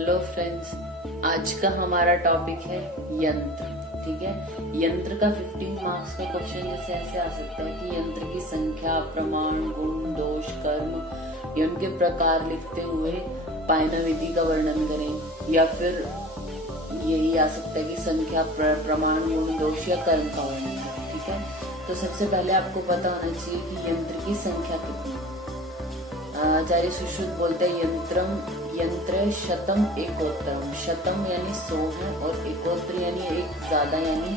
Hello friends, आज का हमारा टॉपिक है यंत्र। ठीक है, यंत्र का 15 मार्क्स का क्वेश्चन जैसे ऐसे आ सकता है कि यंत्र की संख्या, प्रमाण, गुण, दोष, कर्म या उनके प्रकार लिखते हुए पायना विधि का वर्णन करें, या फिर यही आ सकता है कि संख्या, प्रमाण, गुण, दोष या कर्म का वर्णन करें। ठीक है, तो सबसे पहले आपको पता होना चाहिए कि यंत्र की संख्या कितनी है। आचार्य सुश्रुत बोलते हैं यंत्र शतम एकोत्तरम। शतम यानी 100 है और एकोत्तर यानी एक ज्यादा यानी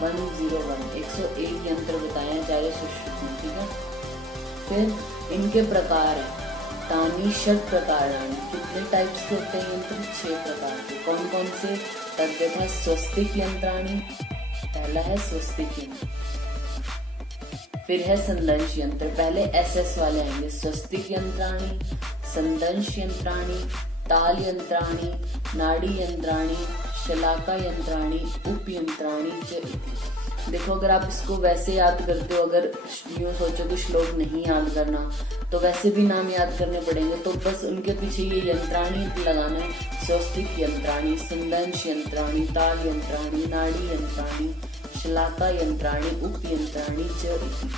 101, 101 यंत्र बताए आचार्य सुश्रुत ने। ठीक है, फिर इनके प्रकार है तानी षट प्रकार। कितने टाइप्स के होते हैं यंत्र? 6 प्रकार के। कौन कौन से? तद्यथा स्वस्तिक यंत्राणी, पहला है स्वस्तिक यंत्र। फिर है संदंश यंत्र, पहले एसएस वाले आएंगे। स्वस्तिक यंत्राणी, संदंश यंत्राणी, ताल यंत्राणी, नाड़ी यंत्राणी, शलाका यंत्राणी, उप यंत्राणी च इति। देखो, अगर आप इसको वैसे याद करते हो, अगर यूं सोचो कि श्लोक नहीं याद करना, तो वैसे भी नाम याद करने पड़ेंगे, तो बस उनके पीछे ये यंत्राणी लगाना है। स्वस्तिक यंत्राणी, संदंश यंत्राणी, ताल यंत्राणी, नाड़ी यंत्राणी, शलाका यंत्राणी, उप यंत्राणी च इति।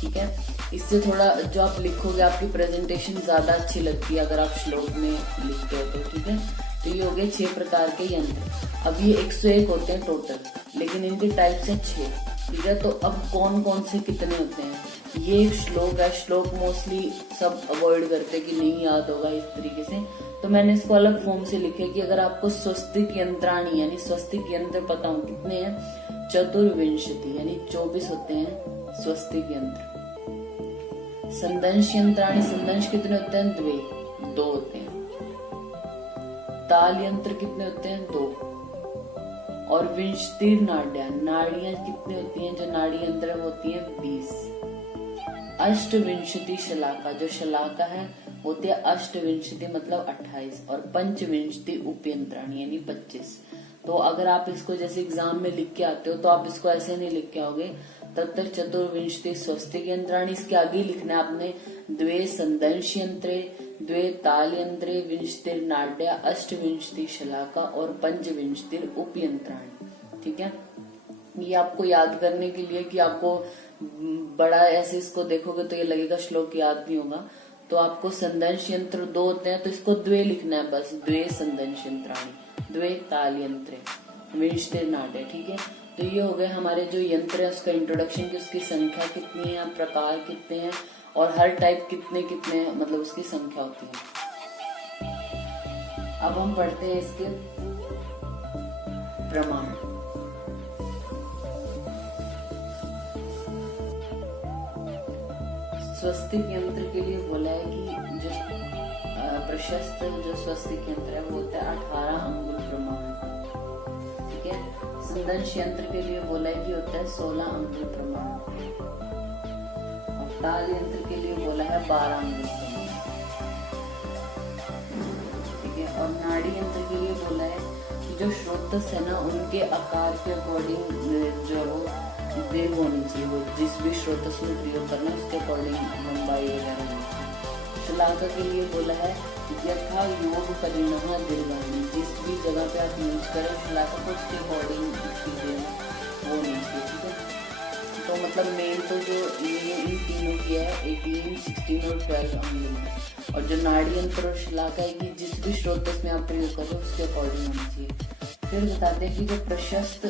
ठीक है, इससे थोड़ा जो आप लिखोगे आपकी प्रेजेंटेशन ज्यादा अच्छी लगती है अगर आप श्लोक में लिखते हो तो। ठीक है, तो ये हो गए 6 प्रकार के यंत्र। अब ये 101 होते हैं टोटल, लेकिन इनके टाइप्स है 6। ठीक है, तो अब कौन कौन से कितने होते हैं? ये एक श्लोक है, श्लोक मोस्टली सब अवॉइड करते हैं कि नहीं याद होगा इस तरीके से, तो मैंने इसको अलग फॉर्म से लिखे कि अगर आपको स्वस्तिक यंत्राणी यानी स्वस्तिक यंत्र पता हो कितने हैं, चतुर्विंशति यानी 24 होते हैं स्वस्तिक यंत्र। संदंश यंत्राणी, संदंश कितने होते हैं? 2 होते हैं। ताल यंत्र कितने होते हैं? 2। और विंशतिर नाड्या, नाड़ियां कितनी होती हैं? जो नाड़ी यंत्र होती है 20। अष्टविंशति शलाका, जो शलाका है होती है अष्टविंशति मतलब 28। और पंचविंशति उपयंत्राणी यानी 25। तो अगर आप इसको जैसे एग्जाम में लिख के आते हो तो आप इसको ऐसे नहीं लिख के आओगे। तब तक चतुर्विंशति स्वस्तिक यंत्राणी, इसके आगे लिखना है आपने 2 संदंश यंत्रे, 2 ताल यंत्रे, विंशतिर नाड्या, अष्टविंशति शलाका और पंचविंशतिर उपयंत्राणी। ठीक है, ये आपको याद करने के लिए कि आपको बड़ा ऐसे इसको देखोगे तो ये लगेगा श्लोक याद नहीं होगा। तो आपको संदंश यंत्र 2 होते हैं तो इसको 2 लिखना है बस। 2 संदंश यंत्राणी, 2 ताल यंत्रे, विंशतिर नाड्या। ठीक है, तो ये हो गए हमारे जो यंत्र है उसका इंट्रोडक्शन, की उसकी संख्या कितनी है, प्रकार कितने हैं और हर टाइप कितने कितने मतलब उसकी संख्या होती है। अब हम पढ़ते हैं इसके प्रमाण। स्वस्तिक यंत्र के लिए बोला है कि जो प्रशस्त जो स्वस्तिक यंत्र है वो होता है 18 अंगुल प्रमाण। ठीक है, संदंश यंत्र के लिए बोला है कि होता है 16 अंगुल प्रमाण। और ताल यंत्र के लिए बोला है 12 अंगुल प्रमाण। ठीक है, और नाड़ी यंत्र के लिए बोला है कि जो श्रोतस है ना उनके आकार के अकॉर्डिंग जो वेग होनी चाहिए, वो जिस भी स्रोतस में प्रयोग करना है उसके अकॉर्डिंग लंबाई वगैरह होनी चाहिए। शलाका के लिए बोला है यथा योग परिणाम दीर्घाणी, जिस भी जगह पे आप यूज करें शलाका को उसके अकॉर्डिंग वो होनी चाहिए। ठीक है, तो मतलब मेन तो जो ये इन तीनों की है 18, 16 और 12 अंगुल। और जो नाड़ी यंत्र और शलाका है कि जिस भी स्रोतस में आप प्रयोग करो उसके अकॉर्डिंग होनी चाहिए। फिर बताते हैं कि जो प्रशस्त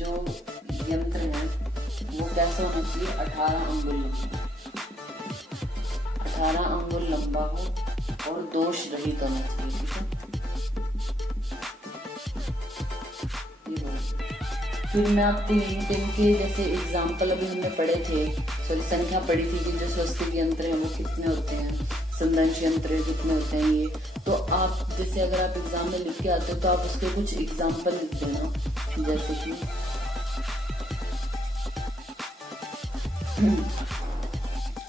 जो यंत्र है वो कैसा होना चाहिए? 18 अंगुल लंबा, 18 अंगुल लंबा हो और दोष रहित होना चाहिए। ठीक है, फिर मैं आपको यहीं पे इनके जैसे एग्जाम्पल अभी हमने पढ़े थे, सॉरी संख्या पढ़ी थी कि जो स्वस्तिक यंत्र है वो कितने होते हैं, संदंश यंत्र कितने होते हैं। ये तो आप जैसे अगर आप एग्जाम में लिख के आते हो तो आप उसके कुछ एग्जाम्पल लिख देना, जैसे कि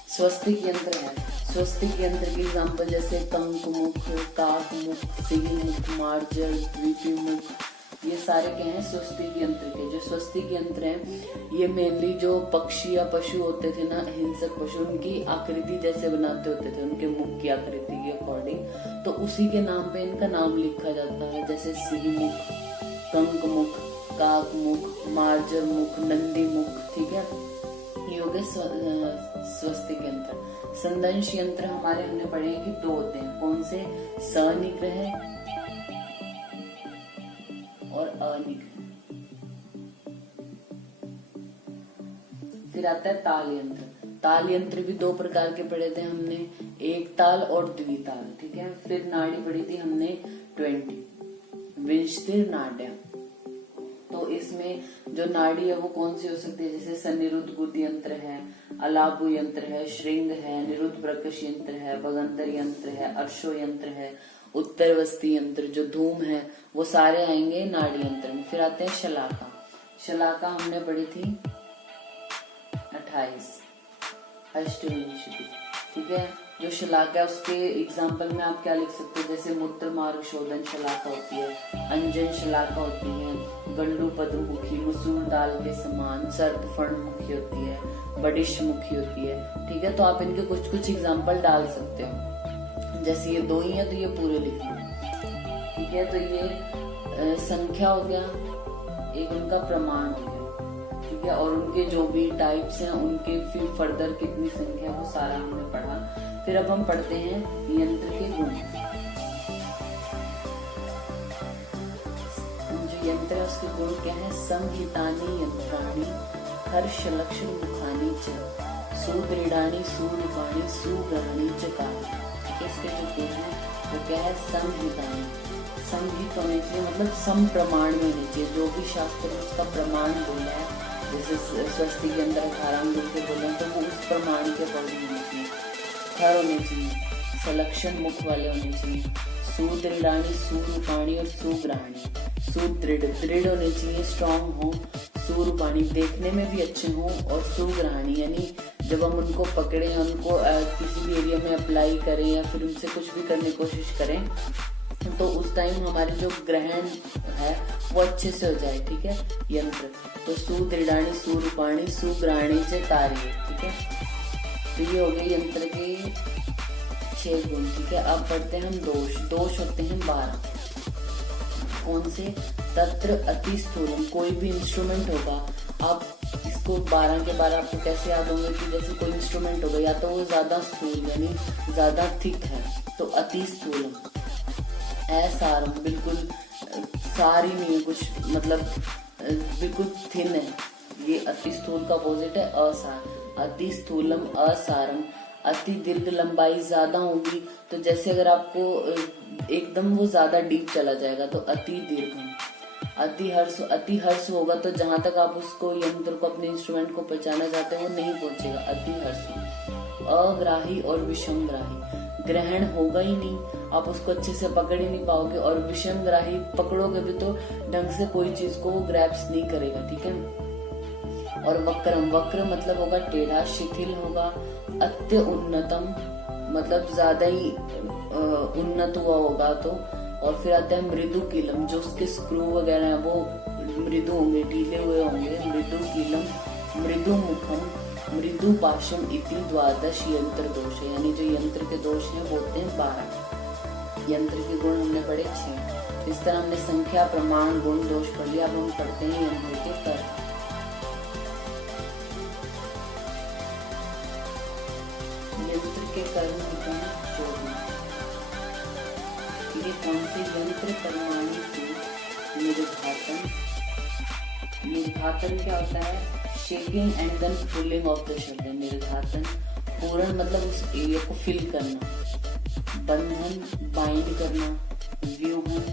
स्वस्तिक यंत्र है, स्वस्तिक यंत्र के एग्जाम्पल जैसे कंक मुख, काक मुख, सिंह मुख, मार्जर, द्वीपी मुख, ये सारे क्या हैं, स्वस्तिक यंत्र के। जो स्वस्तिक यंत्र हैं ये मेनली जो पक्षी या पशु होते थे ना, हिंसक पशु, उनकी आकृति जैसे बनाते होते थे, उनके मुख की आकृति के अकॉर्डिंग, तो उसी के नाम पे इनका नाम लिखा जाता है। जैसे सिंह मुख, कंक मुख, काक मुख, मार्जर मुख, नंदी मुख, ठीक है। ये हो गए स्वस्तिक यंत्र। संदंश यंत्र हमारे हमने पढ़े हैं कि 2 होते हैं। कौन से? सनिग्रह और अनिग्रह। फिर आता है ताल यंत्र। ताल यंत्र भी 2 प्रकार के पढ़े थे हमने, एक ताल और द्विताल, ठीक है। फिर नाड़ी पढ़ी थी हमने 20, विंशतिर नाड्या। तो इसमें जो नाड़ी है वो कौन सी हो सकती है? जैसे सनिरुद्ध गुद यंत्र है, अलाबु यंत्र है, श्रृंग है, निरुद्ध प्रकश यंत्र है, भगंतर यंत्र है, अर्शो यंत्र है, उत्तरवस्ती यंत्र जो धूम है, वो सारे आएंगे नाड़ी यंत्र में। फिर आते हैं शलाका। शलाका हमने पढ़ी थी 28, अष्टविंशति, ठीक है। जो शलाका है उसके एग्जाम्पल में आप क्या लिख सकते हो? जैसे मूत्र मार्ग शोधन शलाका होती है, अंजन शलाका होती है, गंडू पद्ममुखी, मसूर दाल के समान, सर्प फणमुखी होती है, बडिश मुखी होती है, ठीक है। तो आप इनके कुछ कुछ एग्जाम्पल डाल सकते हो। जैसे ये 2 ही है तो ये पूरे लिख लो, ठीक है। तो ये संख्या हो गया, एक उनका प्रमाण हो गया, ठीक है। और उनके जो भी टाइप्स हैं उनके फिर फर्दर कितनी संख्या, वो सारा हमने पढ़ा। फिर अब हम पढ़ते हैं यंत्र के गुण। जो यंत्र है उसके गुण क्या है? संहितानि यंत्राणि हर्ष लक्षण मुखानि च सुदृढ़ानि सुरूपाणि सुग्रहणी च कार्य। इसके जो गुण है वो क्या है? संहितानि, संहित होने चाहिए, मतलब सम प्रमाण में होने चाहिए। जो भी शास्त्र में उसका प्रमाण बोला है, जैसे स्वस्तिक यंत्र 18 गुण के बोले तो वो उस प्रमाण के अकॉर्डिंग होने चाहिए। खर होने चाहिए, सलक्षण मुख वाले होने चाहिए, सुदृढ़ानी, सुरूपाणी और सुग्रहणी। सुदृढ़, दृढ़ होने चाहिए, स्ट्रॉन्ग हो, सुरूपाणी देखने में भी अच्छे हो, और सुग्रहणी यानी जब हम उनको पकड़े, उनको किसी भी एरिया में अप्लाई करें या फिर उनसे कुछ भी करने की कोशिश करें तो उस टाइम हमारे जो ग्रहण है वो अच्छे से हो जाए, ठीक है। यंत्र तो सुदृढ़ाणी, सुरूपाणी, सुग्रहणी से कार्य, ठीक है। तो ये हो गए यंत्र के 6 गुण, ठीक है। अब पढ़ते हैं हम दोष। दोष होते हैं 12। कौन से? तत्र अति स्थूलम। कोई भी इंस्ट्रूमेंट होगा, आप इसको 12 के 12 आपको कैसे याद होंगे कि जैसे कोई इंस्ट्रूमेंट होगा या तो वो ज्यादा स्थूल यानी ज्यादा थिक है तो अति स्थूलम, असारम बिल्कुल सार ही नहीं है कुछ, मतलब बिल्कुल थिन है, ये अति स्थूल का अपोजिट है असार। अति स्थूलम असारम, अति दीर्घ लंबाई ज्यादा होगी तो जैसे अगर आपको एकदम वो ज्यादा डीप चला जाएगा तो अति दीर्घम। अति हर्ष होगा तो जहां तक आप उसको यंत्र को अपने इंस्ट्रूमेंट को पहुंचाना चाहते हैं वो नहीं पहुंचेगा, अति हर्ष। अग्राही और विषमग्राही, ग्रहण होगा ही नहीं, आप उसको अच्छे से पकड़ ही नहीं पाओगे, और विषमग्राही पकड़ोगे भी तो ढंग से कोई चीज को वो ग्रैप्स नहीं करेगा, ठीक है। और वक्रम, वक्र मतलब होगा टेढ़ा, शिथिल होगा, अत्य उन्नतम मतलब ज्यादा ही उन्नत हुआ होगा तो। और फिर आता है मृदु कीलम, जो उसके स्क्रू वगैरह है वो मृदु होंगे, ढीले हुए होंगे। मृदु कीलम, मृदु मुखम, मृदु पाशम इति 12 यंत्र दोष है, यानी जो यंत्र के दोष हैं वो होते हैं 12। यंत्र के गुण हमने पढ़े 6। इस तरह हमने संख्या, प्रमाण, गुण, दोष पढ़ लिया। अब हम पढ़ते हैं यंत्र के कर्म। यंत्र के कर्म होते हैं 24। ये कौन से यंत्र? कर्माणि के निर्घातन। निर्घातन क्या होता है? Shaking and then pulling of the शब्द। निर्घातन पूर्ण मतलब उस एरिया को फिल करना, बंधन बाइंड करना, व्यूहन,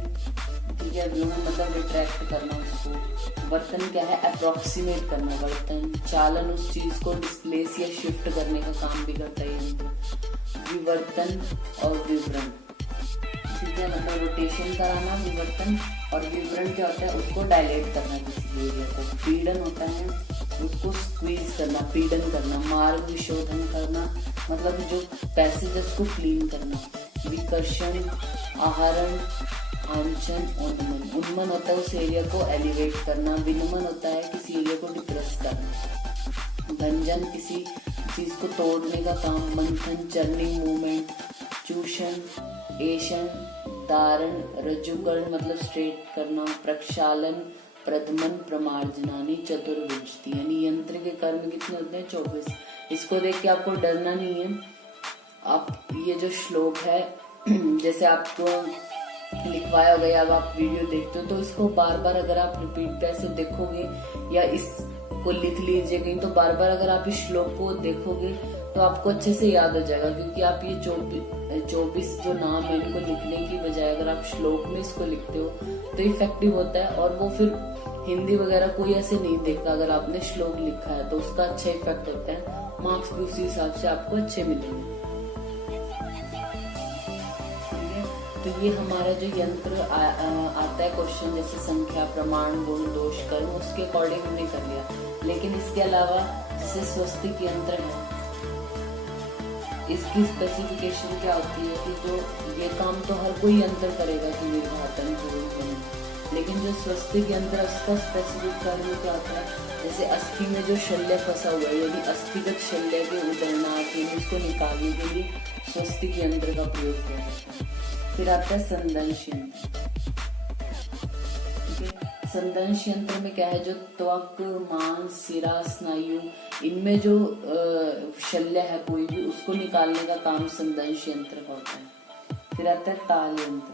ठीक है, व्यूहन मतलब रिट्रैक्ट करना उसको। वर्तन क्या है? अप्रोक्सीमेट करना वर्तन। चालन उस चीज को डिस्प्लेस या शिफ्ट करने का काम भी करता है यंत्र। विवर्तन और विवरण, ठीक है, मतलब रोटेशन कराना, विवर्तन। और विवरण क्या होता है? उसको डायलेट करना किसी एरिया को। पीड़न होता है उसको स्क्वीज करना, पीड़न करना। मार्ग विशोधन करना मतलब जो पैसेजेस को क्लीन करना। विकर्षण, आहरण, आंचन, उन्मन। उन्मन होता है उस एरिया को एलिवेट करना, विनमन होता है किसी एरिया को डिप्रेस करना, भंजन किसी चीज को तोड़ने का काम, मंथन चर्निंग मूवमेंट, चूषण, एषण, दारण, रज्जुकरण मतलब स्ट्रेट करना, प्रक्षालन, प्रथमन, प्रमार्जनानी, चतुर्विंशति। यानी यंत्र के कर्म कितने होते हैं? 24। इसको देख के आपको डरना नहीं है। आप ये जो श्लोक है जैसे आपको लिखवाया हो गया, अब आप वीडियो देखते हो तो इसको बार बार अगर आप रिपीट पे ऐसे देखोगे या इसको लिख लीजिए कहीं, तो बार बार अगर आप इस श्लोक को देखोगे तो आपको अच्छे से याद हो जाएगा। क्योंकि आप ये 24 जो नाम है इनको लिखने की बजाय अगर आप श्लोक में इसको लिखते हो तो इफेक्टिव होता है, और वो फिर हिंदी वगैरह कोई ऐसे नहीं देखता। अगर आपने श्लोक लिखा है तो उसका अच्छा इफेक्ट होता है, मार्क्स भी उसी हिसाब से आपको अच्छे मिलेंगे। तो ये हमारा जो यंत्र आता है क्वेश्चन, जैसे संख्या, प्रमाण, गुण, दोष, कर्म, उसके अकॉर्डिंग हमने कर लिया। लेकिन इसके अलावा जैसे स्वस्तिक यंत्र है, इसकी स्पेसिफिकेशन क्या होती है कि जो ये काम तो हर कोई यंत्र करेगा कि निर्घातन बने, लेकिन जो स्वस्तिक यंत्र उसका स्पेसिफिक कर्म क्या होता है? जैसे अस्थि में जो शल्य फंसा हुआ है, यदि अस्थिगत शल्य के उदरनाथ यानी उसको निकालने के लिए स्वस्तिक यंत्र का प्रयोग किया जाता है। फिर आता है संदंश यंत्र। संदंश यंत्र में क्या है? जो त्वक, मांस, सिरा, स्नायु, इनमें जो शल्य है कोई भी, उसको निकालने का काम संदंश यंत्र का होता है। फिर आता है ताल यंत्र।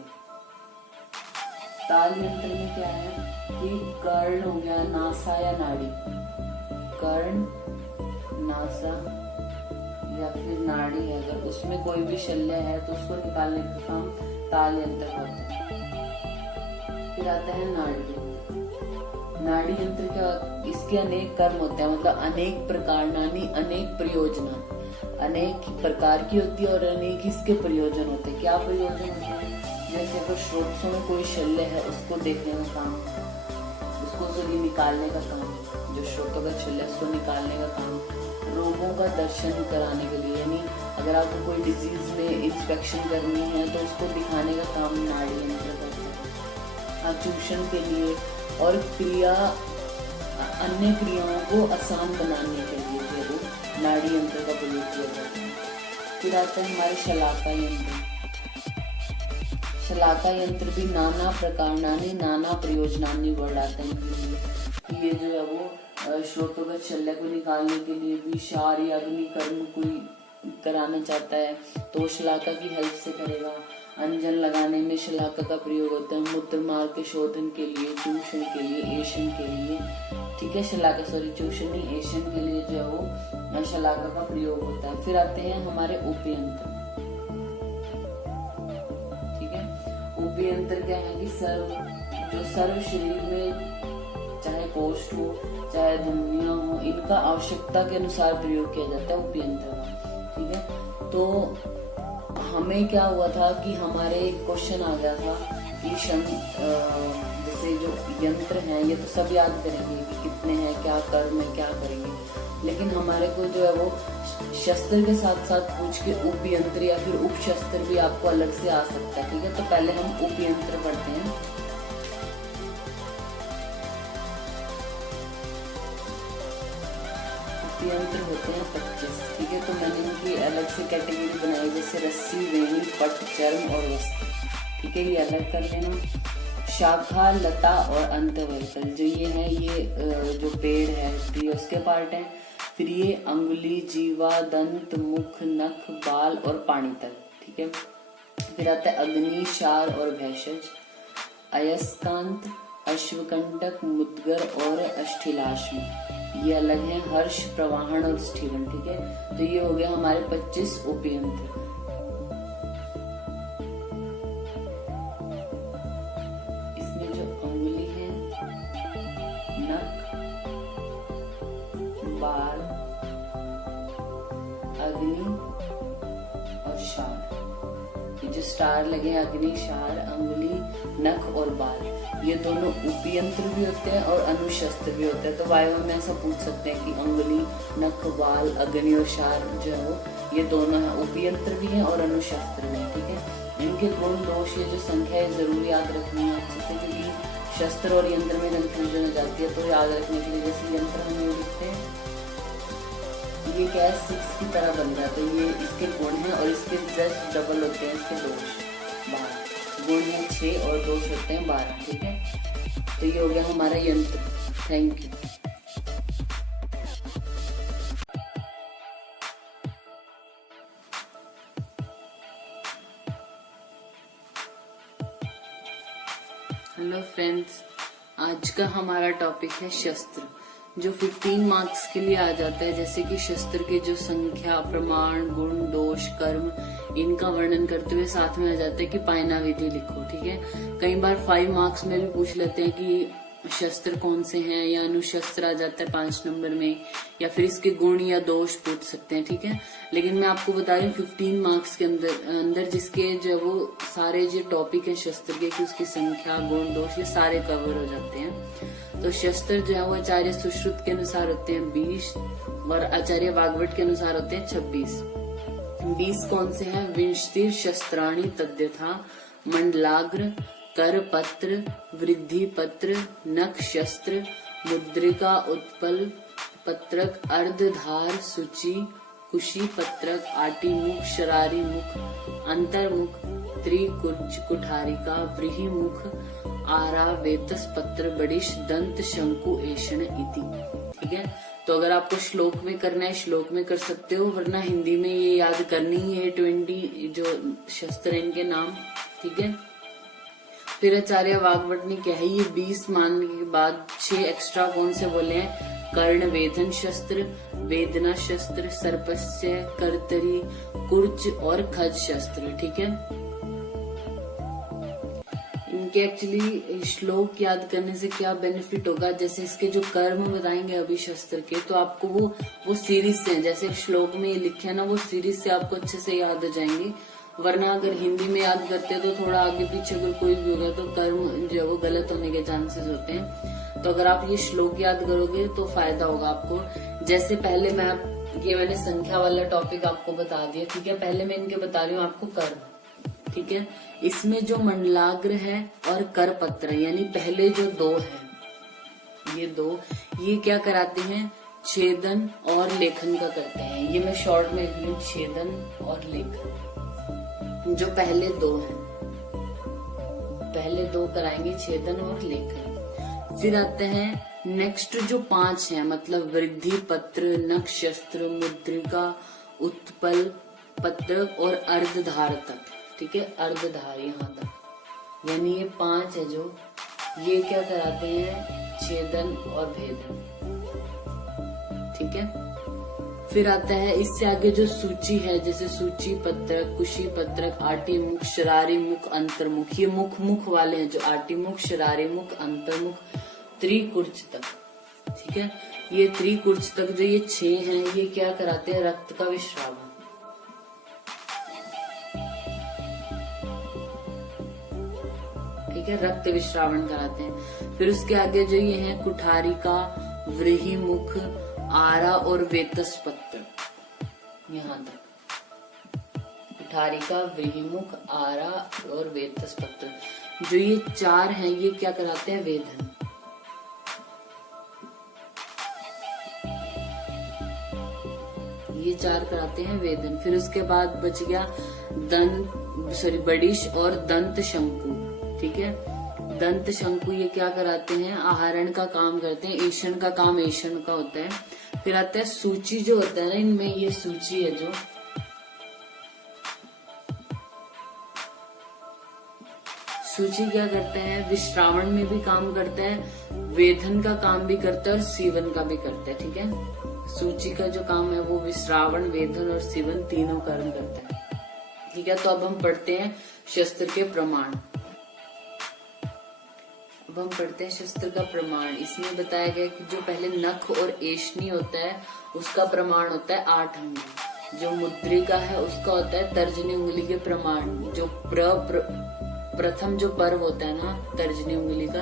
ताल यंत्र में क्या है कि कर्ण हो गया, नासा या नाड़ी, कर्ण, नासा या फिर नाड़ी है, अगर उसमें कोई भी शल्य है तो उसको निकालने का काम ताल यंत्र का होता है। फिर आता है नाड़ी यंत्र। नाड़ी यंत्र क्या? इसके अनेक कर्म होते हैं, मतलब अनेक प्रकार, नानी अनेक प्रयोजना, अनेक प्रकार की होती है और अनेक इसके प्रयोजन होते हैं। क्या प्रयोजन होते हैं? जैसे अगर स्रोतों में कोई शल्य है उसको देखने का काम, उसको जरूरी निकालने का काम, जो स्रोतों का शल्य है उसको निकालने का काम, रोगों का दर्शन कराने के लिए, यानी अगर आपको कोई डिजीज में इंस्पेक्शन करनी है तो उसको दिखाने का काम नाड़ी यंत्र करता है। चूषण के लिए और क्रिया, अन्य क्रियाओं को आसान बनाने के लिए वो नाड़ी यंत्र का प्रयोग किया जाता है। फिर आता है हमारे शलाका यंत्र। शलाका यंत्र भी नाना प्रकारनानि नाना प्रयोजनानि वर्ड आते हैं। ये जो है वो श्रोतोगत शल्य को निकालने के लिए भी, शार या अग्नि कर्म कोई कराना चाहता है तो शलाका की हेल्प से करेगा। अंजन लगाने में शलाका का प्रयोग होता है। मूत्र मार्ग के शोधन के लिए, चूषण के लिए, एषण के लिए, ठीक है, शलाका सॉरी चूषण नहीं, एषण के लिए जो है वो शलाका का प्रयोग होता है। फिर आते हैं हमारे उपयंत्र। ठीक है, उपयंत्र क्या है कि सर्व शरीर में चाहे कोष्ठ हो चाहे धमनियां हो, इनका आवश्यकता के अनुसार प्रयोग किया जाता है उपयंत्र का। ठीक है, तो हमें क्या हुआ था कि हमारे क्वेश्चन आ गया था कि जैसे जो यंत्र हैं ये तो सब याद करेंगे कि कितने हैं, क्या कर्म है, क्या करेंगे, लेकिन हमारे को जो है वो शस्त्र के साथ साथ पूछ के उपयंत्र या फिर उपशस्त्र भी आपको अलग से आ सकता है। ठीक है, तो पहले हम उपयंत्र पढ़ते हैं। उपयंत्र होते हैं 25। ठीक है, तो मैंने इनकी अलग से कैटेगरी बनाई, जैसे रस्सी, वेणी, पट, चर्म और वस्त्र। ठीक है, ये अलग कर लेना। शाखा, लता और अंतवर्तल, जो ये है ये जो पेड़ है ये उसके पार्ट है। फिर ये अंगुली, जीवा, दंत, मुख, नख, बाल और पानी तक। ठीक है, फिर आता है अग्नि, शार और भेषज, अयस्कांत, अश्वकंटक, मुद्गर और अष्ठिलाश्म, ये अलग है। हर्ष, प्रवाहन और स्थिरन। ठीक है, तो ये हो गया हमारे 25 उपयंत्र। इसमें जो अंगुली है, नख, बाल, अग्नि और शार, जो स्टार लगे हैं, अग्नि, क्षार, अंगुली, नख और बाल, ये दोनों उपयंत्र भी होते हैं और अनुशस्त्र भी होते हैं। तो वायु में ऐसा पूछ सकते हैं कि अंगुली, नख, बाल, अग्नि और क्षार जो है वो ये दोनों है, उपयंत्र भी है और अनुशस्त्र भी है। ठीक है, इनके गुण, दोष, ये जो संख्या है जरूर याद रखनी है अच्छे से, क्योंकि शस्त्र और यंत्र में कंफ्यूजन हो जाती है। तो याद रखने के लिए जैसे यंत्र हम ये लिखते हैं, ये क्या है 6 की तरह बन रहा है, तो ये इसके गुण है और इसके जस्ट डबल होते हैं इसके दोष, 12। गुण है 6 और दोष होते हैं 12। ठीक है, तो ये हो गया हमारा यंत्र। Thank you. हेलो फ्रेंड्स, आज का हमारा टॉपिक है शस्त्र, जो 15 मार्क्स के लिए आ जाता है। जैसे कि शस्त्र के जो संख्या, प्रमाण, गुण, दोष, कर्म, इनका वर्णन करते हुए साथ में आ जाता है कि पायना विधि लिखो। ठीक है, कई बार 5 मार्क्स में भी पूछ लेते हैं कि शस्त्र कौन से हैं, या अनुशस्त्र आ जाता है 5 नंबर में, या फिर इसके गुण या दोष पूछ सकते हैं। ठीक है, लेकिन मैं आपको बता रही हूँ 15 मार्क्स के अंदर जिसके जो वो सारे जो टॉपिक है शस्त्र के, कि उसकी संख्या, गुण, दोष, ये सारे कवर हो जाते हैं। तो शस्त्र जो है वो आचार्य सुश्रुत के अनुसार होते हैं 20 और आचार्य वाग्भट के अनुसार होते हैं 26। 20 कौन से हैं? विंशति शस्त्राणि तद्यथा मंडलाग्र, कर पत्र, वृद्धि पत्र, नख शस्त्र, मुद्रिका, उत्पल पत्रक, अर्धधार, सूची, कुशी पत्रक, आटी मुख, शरारी मुख, अंतर्मुख, त्रिकुर्च, कुठारिका, व्रीहि मुख, आरा, वेतस पत्र, बडिश, दंत, शंकु, ऐषण इति। ठीक है, तो अगर आपको श्लोक में करना है श्लोक में कर सकते हो, वरना हिंदी में ये याद करनी है 20 जो शस्त्र इनके नाम। ठीक है, फिर आचार्य वाग्भट ने क्या है, ये 20 मानने के बाद 6 एक्स्ट्रा कौन से बोले हैं? कर्ण वेदन शस्त्र, वेदना शस्त्र, सर्पस्य, कर्तरी, कुर्च और खज शस्त्र। ठीक है, इनके एक्चुअली श्लोक याद करने से क्या बेनिफिट होगा, जैसे इसके जो कर्म बताएंगे अभी शस्त्र के, तो आपको वो सीरीज से, जैसे श्लोक में ये लिखे है ना, वो सीरीज से आपको अच्छे से याद हो जाएंगे। वरना अगर हिंदी में याद करते तो थोड़ा आगे पीछे अगर कोई भी होगा तो कर्म जो है वो गलत होने के चांसेस होते हैं। तो अगर आप ये श्लोक याद करोगे तो फायदा होगा आपको। जैसे पहले मैंने संख्या वाला टॉपिक आपको बता दिया। ठीक है, पहले मैं इनके बता रही हूँ आपको कर्म। ठीक है, इसमें जो मंडलाग्र है और कर पत्र, यानी पहले जो 2 है, ये 2, ये क्या कराते हैं? छेदन और लेखन का करते हैं। ये मैं शॉर्ट में लिख लूं, छेदन और लेखन। जो पहले 2 हैं, पहले 2 कराएंगे, छेदन और लेखन। फिर आते हैं नेक्स्ट जो 5 हैं, मतलब वृद्धि पत्र, नख शस्त्र, मुद्रिका, उत्पल पत्र और अर्धधार तक। ठीक है, अर्धधार यहाँ तक, यानी ये 5 है जो ये क्या कराते हैं? छेदन और भेदन। ठीक है, फिर आता है इससे आगे जो सूची है, जैसे सूची पत्रक, कुशी पत्रक, आटी मुख, शरारी मुख, अंतर्मुख, ये मुख वाले हैं जो आटी मुख, शरारी मुख, अंतर्मुख, त्रिकुर्च तक। ठीक है, ये त्रिकुर्च तक जो ये 6 हैं, ये क्या कराते हैं? रक्त का विश्रावन। ठीक है, रक्त विश्रावन कराते हैं। फिर उसके आगे जो ये है कुठारिका, व्रीहि मुख, आरा और वेतस पत्र, यहाँ तक कुठारिका, व्रीहि मुख, आरा और वेतस पत्र। जो ये 4 हैं, ये क्या कराते हैं? वेदन। ये 4 कराते हैं वेदन। फिर उसके बाद बच गया बडिश और दंत शंकु। ठीक है, दंत शंकु ये क्या कराते हैं? आहरण का काम करते हैं। ऐषण का काम ऐषण का होता है। फिर आता है सूची, जो होता है ना इनमें, ये सूची है जो सूची क्या करता है? विश्रावण में भी काम करता है, वेधन का काम भी करता है और सीवन का भी करता है। ठीक है, सूची का जो काम है वो विश्रावण, वेधन और सीवन तीनों कर्म करता है। ठीक है, तो अब हम पढ़ते हैं शस्त्र के प्रमाण। अब हम पढ़ते हैं शस्त्र का प्रमाण। इसमें बताया गया कि जो पहले नख और ऐष्णी होता है उसका प्रमाण होता है 8 अंगुल, जो मुद्रिका है उसका होता है तर्जनी उंगली के प्रमाण, जो प्रथम जो पर्व होता है ना तर्जनी उंगली का,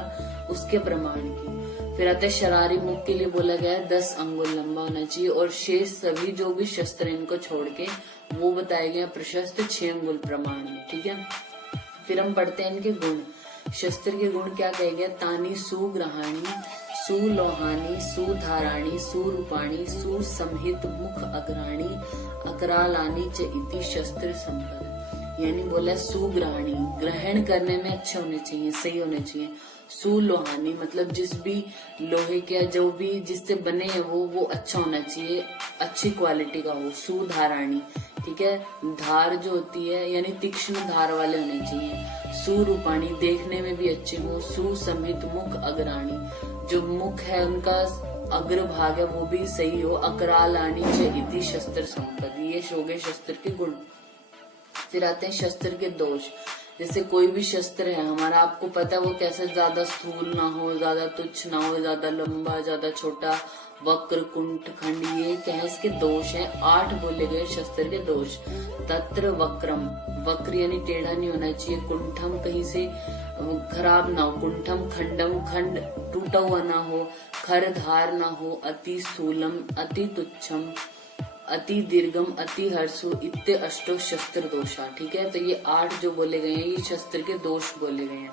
उसके प्रमाण की। फिर आता है शरारी मुख के लिए बोला गया है 10 अंगुल लंबा होना चाहिए, और शेष सभी जो भी शस्त्र इनको छोड़ के वो बताए गए प्रशस्त 6 अंगुल प्रमाण में, ठीक है। फिर हम पढ़ते हैं इनके गुण। शस्त्र के गुण क्या कहे गए, तानी सुग्रहाणी, सुलोहानी, सुधाराणी, सुरूपाणी, सुसंहित मुख अग्राणी, अकरालानी च इति शस्त्र संपद। यानी बोला सुग्रहाणी, ग्रहण करने में अच्छे होने चाहिए, सही होने चाहिए। सुलोहानी मतलब जिस भी लोहे के जो भी जिससे बने हैं वो अच्छा होना चाहिए, अच्छी क्वालिटी का हो। सुधाराणी, ठीक है, धार जो होती है यानी तीक्ष्ण धार वाले होने चाहिए। सुरूपाणी, देखने में भी अच्छे हो। सुसंहित मुख अग्राणी, जो मुख है उनका अग्र भाग है वो भी सही हो। अकरालानी च इति शस्त्र संपद, ये हो गए शस्त्र के गुण। फिर आते हैं शस्त्र के दोष। जैसे कोई भी शस्त्र है हमारा, आपको पता है वो कैसे, ज्यादा स्थूल ना हो, ज्यादा तुच्छ ना हो, ज्यादा लंबा, ज्यादा छोटा, वक्र, कुंठ, खंड, ये क्या है इसके दोष हैं। 8 बोले गए शस्त्र के दोष। तत्र वक्रम, वक्र यानी टेढ़ा नहीं होना चाहिए। कुंठम, कहीं से खराब ना हो। कुंठम, खंडम, खंड टूटा हुआ ना हो। खर धार ना हो। अति स्थूलम, अति तुच्छम, अति दीर्घम, अति हर्षु, इत्ते अष्टो शस्त्र दोषा, ठीक है। तो ये 8 जो बोले गए हैं ये शस्त्र के दोष बोले गए हैं।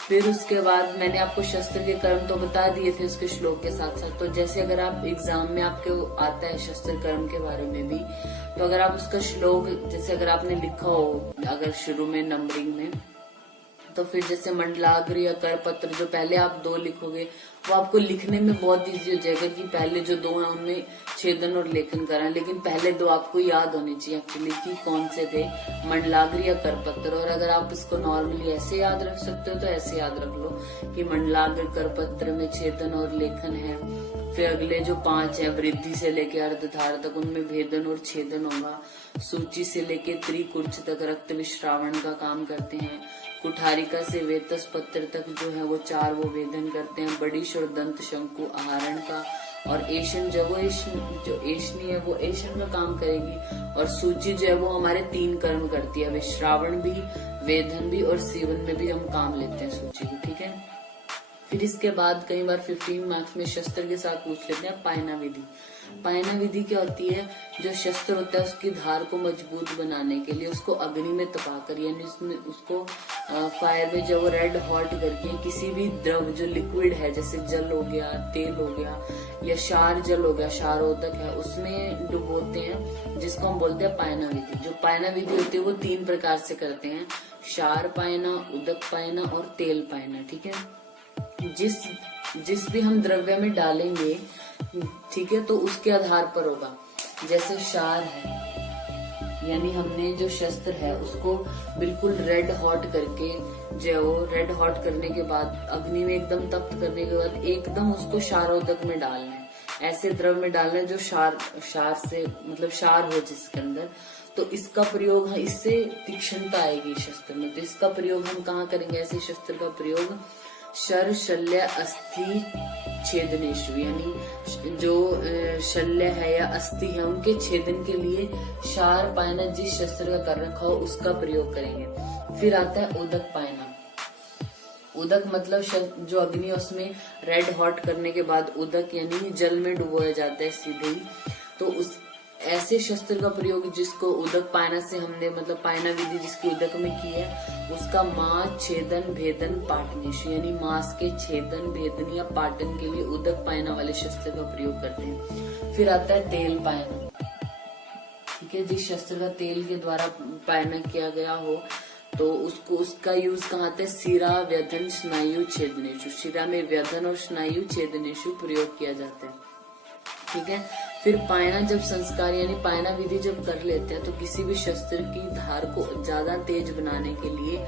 फिर उसके बाद मैंने आपको शस्त्र के कर्म तो बता दिए थे उसके श्लोक के साथ साथ। तो जैसे अगर आप एग्जाम में आपके आता है शस्त्र कर्म के बारे में भी, तो अगर आप उसका श्लोक जैसे अगर आपने लिखा हो अगर शुरू में नंबरिंग में, तो फिर जैसे मंडलाग्र या कर पत्र जो पहले आप 2 लिखोगे वो आपको लिखने में बहुत इजी हो जाएगा कि पहले जो 2 हैं उनमें छेदन और लेखन करा, लेकिन पहले 2 आपको याद होने चाहिए एक्चुअली कि कौन से थे, मंडलाग्र या कर पत्र। और अगर आप इसको नॉर्मली ऐसे याद रख सकते हो तो ऐसे याद रख लो कि मंडलाग्र कर पत्र में छेदन और लेखन है। फिर अगले जो 5 है वृद्धि से लेके अर्धधार तक उनमें भेदन और छेदन होगा। सूची से लेके त्रिकुर्च तक रक्त विश्रावण का काम करते हैं। कुठारिका से वेतस पत्र तक जो है वो 4 वो वेदन करते हैं। बड़ी और दंत शंकु आहरण का, और एशन जो एशनी है वो एशन का काम करेगी। और सूची जो है वो हमारे 3 कर्म करती है, विश्रावण भी, वेदन भी और सीवन में भी हम काम लेते हैं सूची को, ठीक है। फिर इसके बाद कई बार 15 मार्क्स में शस्त्र के साथ पूछ लेते हैं पायना विधि। पायना विधि क्या होती है, जो शस्त्र होता है उसकी धार को मजबूत बनाने के लिए उसको अग्नि में तपाकर यानी उसको फायर में जब वो रेड हॉट करके किसी भी द्रव जो लिक्विड है जैसे जल हो गया, तेल हो गया या क्षार जल हो गया, क्षारोदक है, उसमें डुबोते हैं, जिसको हम बोलते हैं पायना विधि। जो पायना विधि होती है वो 3 प्रकार से करते हैं, क्षार पायना, उदक पायना और तेल पायना, ठीक है। जिस भी हम द्रव्य में डालेंगे, ठीक है, तो उसके आधार पर होगा। जैसे क्षार है यानी हमने जो शस्त्र है उसको बिल्कुल रेड हॉट करके, जो वो रेड हॉट करने के बाद अग्नि में एकदम तप्त करने के बाद एकदम उसको क्षारोदक में डालना है। ऐसे द्रव में डालना है जो क्षार से मतलब क्षार हो जिसके अंदर, तो इसका प्रयोग है, इससे तीक्ष्णता आएगी शस्त्र में। तो इसका प्रयोग हम कहाँ करेंगे, ऐसे शस्त्र का प्रयोग शर शल्य अस्थि छेदनेशु, यानी जो शल्य है या अस्थि है उनके छेदन के लिए क्षार पायना जिस शस्त्र का कर रखा हो उसका प्रयोग करेंगे। फिर आता है उदक पायना। उदक मतलब जो अग्नि है उसमें रेड हॉट करने के बाद उदक यानी जल में डुबोया जाता है सीधे ही, तो उस ऐसे शस्त्र का प्रयोग जिसको उदक पायना से हमने मतलब पायना विधि जिसकी उदक में की है उसका मांस छेदन भेदन पाटनेश यानी मांस के छेदन भेदन या पाटन के लिए उदक पायना वाले शस्त्र का प्रयोग करते हैं। फिर आता है तेल पायना, ठीक है, जिस शस्त्र का तेल के द्वारा पायना किया गया हो तो उसका यूज कहाँ आता है, शिरा व्यधन स्नायु छेदनेशु, शिरा में व्यधन और स्नायु छेदनेशु प्रयोग किया जाता है, ठीक है। फिर पायना जब संस्कार यानी पायना विधि जब कर लेते हैं तो किसी भी शस्त्र की धार को ज्यादा तेज बनाने के लिए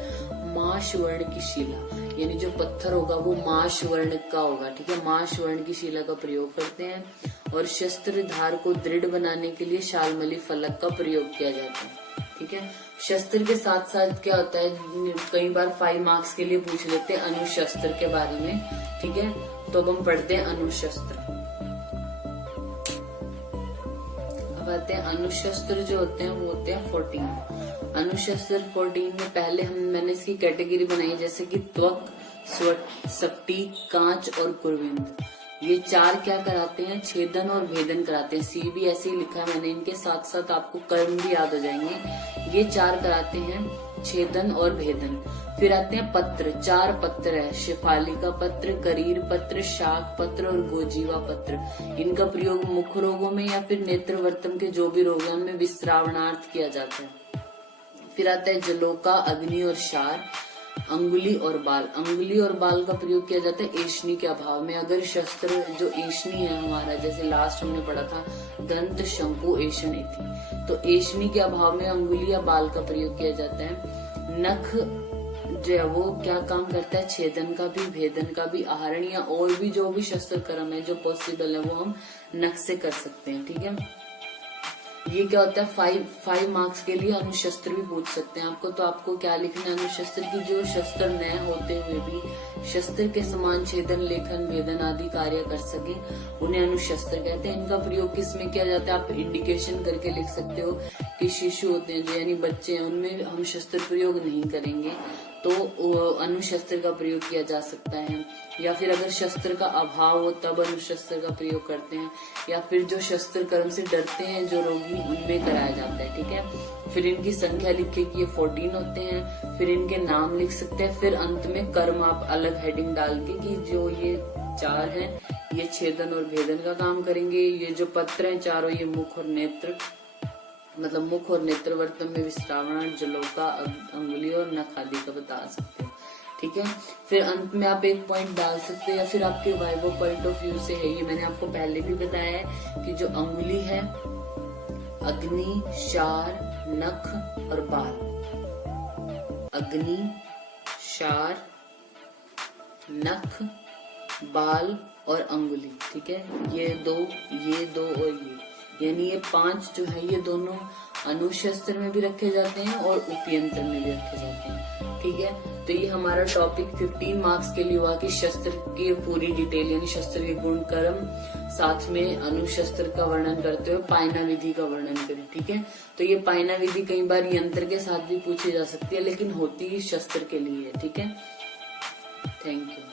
माश वर्ण की शिला यानी जो पत्थर होगा वो माश वर्ण का होगा, ठीक है, माश वर्ण की शिला का प्रयोग करते हैं। और शस्त्र धार को दृढ़ बनाने के लिए शालमली फलक का प्रयोग किया जाता है, ठीक है। शस्त्र के साथ साथ क्या होता है, कई बार 5 मार्क्स के लिए पूछ लेते हैं अनुशस्त्र के बारे में, ठीक है। तो अब हम पढ़ते हैं अनुशस्त्र। अब आते हैं अनुशस्त्र जो होते हैं वो होते हैं 14। अनुशस्त्र 14 में पहले मैंने इसकी कैटेगरी बनाई जैसे कि त्वक, स्फटिक, कांच और कुरविंद। ये 4 क्या कराते हैं? छेदन और भेदन कराते हैं। सी भी ऐसे ही लिखा है मैंने, इनके साथ साथ आपको कर्म भी याद हो जाएंगे। ये 4 कराते हैं छेदन और भेदन। फिर आते हैं पत्र। 4 पत्र है, शिफालिका पत्र, करीर पत्र, शाक पत्र और गोजीवा पत्र। इनका प्रयोग मुख रोगों में या फिर नेत्रवर्तम के जो भी रोग हैं उनमें विश्रावणार्थ किया जाता है। फिर आता है जलोका, अग्नि और क्षार, अंगुली और बाल। अंगुली और बाल का प्रयोग किया जाता है एशनी के अभाव में। अगर शस्त्र जो एशनी है हमारा, जैसे लास्ट हमने पढ़ा था दंत, शंकु, एशन इति, तो एशनी के अभाव में अंगुली या बाल का प्रयोग किया जाता है। नख जो है वो क्या काम करता है? छेदन का भी, भेदन का भी, आहरण या और भी जो भी शस्त्र कर्म है जो पॉसिबल है वो हम नख से कर सकते हैं। ठीक है, ये क्या होता है? 5 मार्क्स के लिए अनुशस्त्र भी पूछ सकते हैं आपको। तो आपको क्या लिखना है? अनुशस्त्र की जो शस्त्र नए होते हुए भी शस्त्र के समान छेदन, लेखन, भेदन आदि कार्य कर सके उन्हें अनुशस्त्र कहते हैं। इनका प्रयोग किसमें किया जाता है? आप इंडिकेशन करके लिख सकते हो कि शिशु होते हैं जो यानी बच्चे हैं उनमें हम शस्त्र प्रयोग नहीं करेंगे तो अनुशस्त्र का प्रयोग किया जा सकता है। या फिर अगर शस्त्र का अभाव हो तब अनुशस्त्र का प्रयोग करते हैं। या फिर जो शस्त्र कर्म से डरते हैं जो रोगी उनमें कराया जाता है। ठीक है, फिर इनकी संख्या लिखे कि ये 14 होते हैं। फिर इनके नाम लिख सकते हैं। फिर अंत में कर्म आप अलग हेडिंग डाल के कि जो ये 4 हैं ये छेदन और भेदन का काम करेंगे। ये जो पत्र हैं चारों ये मुख और नेत्र, मतलब मुख और नेत्रवर्तन में विश्रावण, जलोका, अंगुली और नख आदि का बता सकते हैं। ठीक है, फिर अंत में आप एक पॉइंट डाल सकते हैं या फिर आपके वाइवो पॉइंट ऑफ व्यू से है। ये मैंने आपको पहले भी बताया है कि जो अंगुली है अग्नि, क्षार, नख और बाल। अग्नि, क्षार, नख, बाल और अंगुली। ठीक है, ये दो और ये यानी ये 5 जो है ये दोनों अनुशस्त्र में भी रखे जाते हैं और उपयंत्र में भी रखे जाते हैं। ठीक है, तो ये हमारा टॉपिक 15 मार्क्स के लिए हुआ कि शस्त्र की पूरी डिटेल यानी शस्त्र के गुण, कर्म, साथ में अनुशस्त्र का वर्णन करते हुए पायना विधि का वर्णन करें। ठीक है, तो ये पायना विधि कई बार यंत्र के साथ भी पूछी जा सकती है लेकिन होती ही शस्त्र के लिए है। ठीक है, थैंक यू।